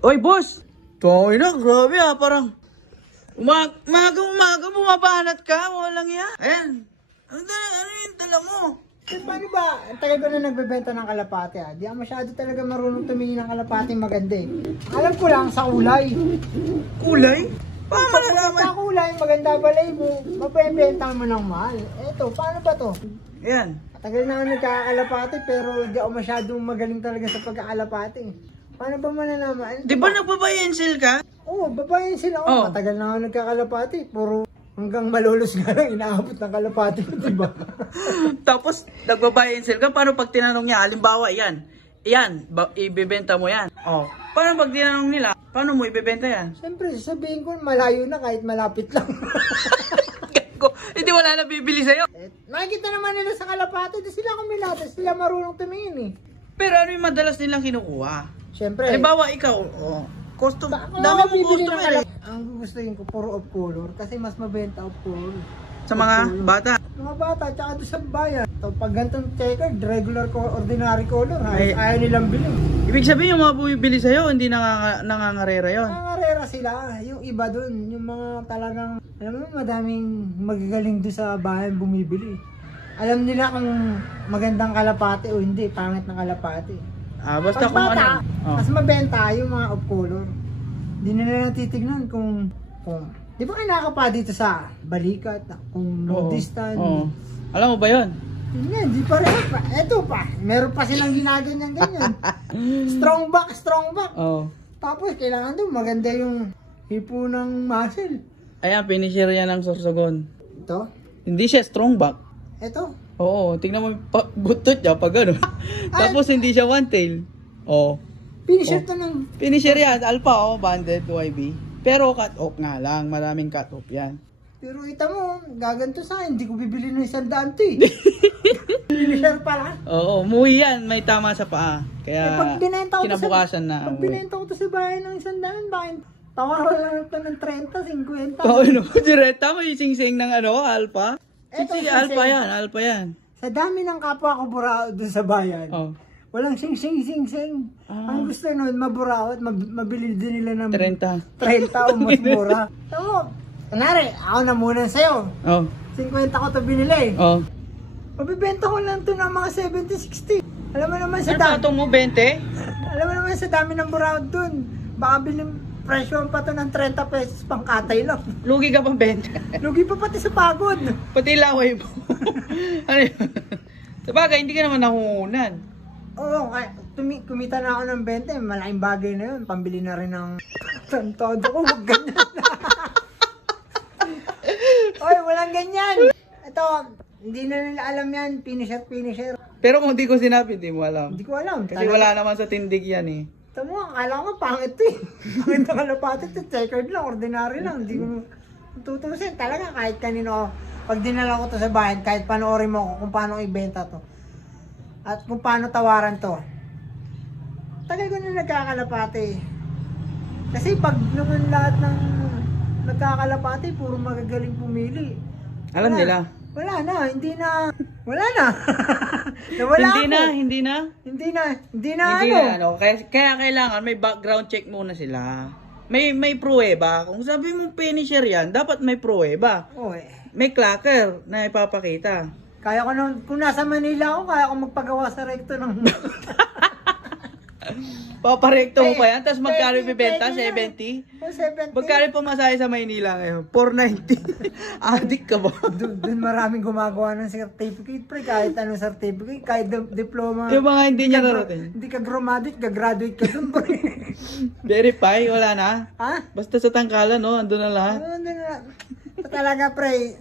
Oy, boss! Tawag na, grabe ha, parang umaga bumabanat ka, walang yan. Ayan, ano yung dala mo? Paano ba? Ang tagal ko na nagbebenta ng kalapate ha. Di ako masyado talaga marunong tumingin ng kalapate maganda eh. Alam ko lang sa kulay. Kulay? Paano Pag nalaman? sa kulay, maganda balay mo, mabebenta mo ng mahal. Eto, paano ba to? Ayan. Tagal na ako nagkakalapate pero di ako masyadong magaling talaga sa pagkakalapate. Paano ba malalaman? Di ba nagbabayensil ka? Oo, babayin sila. Oh. Matagal na ako nagkakalapate. Puro hanggang malulus nga lang inaabot ng kalapate ko, diba? Tapos, nagbabayensil ka, paano pag tinanong niya, halimbawa, yan, ibebenta mo yan. Oh. Paano pag tinanong nila, paano mo ibebenta yan? Siyempre, sasabihin ko malayo na kahit malapit lang. Hindi wala na bibili sa'yo. Makikita naman nila sa kalapate, di sila kumilate, sila marunong tumingin eh. Pero ano yung madalas nilang kinukuha? Siyempre. Halimbawa, ikaw, dami mong customer eh. Ang gustuhin ko, puro of color, kasi mas mabenta of color. Sa mga bata? Mga bata, tsaka doon sa bayan. So, pag gantong checkered, regular ordinary color, Ay. ayaw nilang bilhin. Ibig sabihin yung mga bumibili sa'yo, hindi nangangarera yon. Nangarera sila, yung iba doon, yung mga talagang, alam mo, madaming magagaling doon sa bayan bumibili. Alam nila kung magandang kalapate o hindi, pangit na kalapate. Basta Pag kung bata, ano. mas mabenta yung mga of color. Hindi nila natitignan kung di ba kayo nakakapa dito sa balikat, kung long distance. Oo. Alam mo ba yun? Hindi, di pa rin pa. Eto pa, meron pa silang ginaganyan-ganyan. Strong back. Oo. Tapos kailangan doon maganda yung hipo ng muscle. Ayan, finisher yan ng Sorsogon. Ito? Hindi siya strong back. Ito? Oo, tingnan mo yung butot niya pag ano. Tapos hindi siya one tail. Oo. Finisher to ng... Finisher yan, alpha banded YB. Pero cut off nga lang, maraming cut off yan. Pero kita mo, gaganto sa akin, hindi ko bibili ng 100 to eh. Finisher pala. Oo, umuwi yan, may tama sa paa. Kaya Pag binenta ko kinabukasan na. Pag binenta ko to sa bayan ng 100, bakit tawaran lang ito ng 30, 50. Oo, ano, direta mo yung sing-sing ng ano, alpha. Eto, Sige, sing-sing. alpha yan. Sa dami ng kapwa ko burao doon sa bayan, Oh. walang sing-sing. Ang gusto nun, maburaot, mabili din nila ng 30. 30 o mas mura. Tama, kunwari, ako na muna sa'yo. Oh. 50 ko to binili. Oh. Mabibenta ko lang to ng mga 70, 60. Alam mo naman sa Ano patong mo, 20? Alam mo naman sa dami ng buraot dun. Baka biling presyo pa to ng 30 pesos pang katay lang. Lugi ka pang 20. Lugi pa pati sa pagod. Pati laway mo. Ano yun? Sabagay, hindi ka naman nakungunan. Oo, kumita na ako ng 20. Malaking bagay na yun. Pambili na rin ng todo ko. Huwag ganyan. Oy, walang ganyan. Ito, hindi na nila alam yan. Finisher. Pero kung hindi ko sinabi, hindi mo alam. Hindi ko alam. Kasi wala naman sa tindig yan eh. Ito mo, akala ko pangit to eh. Pangit na kalapate ito. Checkered lang, ordinary lang. Hindi ko tutusin. Talaga kahit kanino, pag dinala ko to sa bahay, kahit panoorin mo ko kung paano ibenta to. At kung paano tawaran to. Tagal ko na nagkakalapate. Kasi pag naman lahat ng nagkakalapate, puro magagaling pumili. Alam nila. Wala na, hindi na. Wala na. Nawala Hindi na. ano. Kaya kailangan may background check muna sila. May pruweba. Kung sabi mo finisher yan, dapat may pruweba. Oy. May clacker na ipapakita. Kaya ko nung, kung nasa Manila ako, kaya ko magpagawa sa recto ng... Paparekto mo pa yan, tapos magkano 30, ibibenta? 70? 70? Magkano pamasahe sa Maynila ngayon? 490. Adik ka ba? Doon maraming gumagawa ng certificate, pre, kahit anong certificate, kahit diploma. Yung mga hindi niya narating. Hindi ka graduate ka doon, pre. Verify, wala na. Ha? Basta sa tangkalan, no? Andun na lahat. Ano na? Talaga, pre.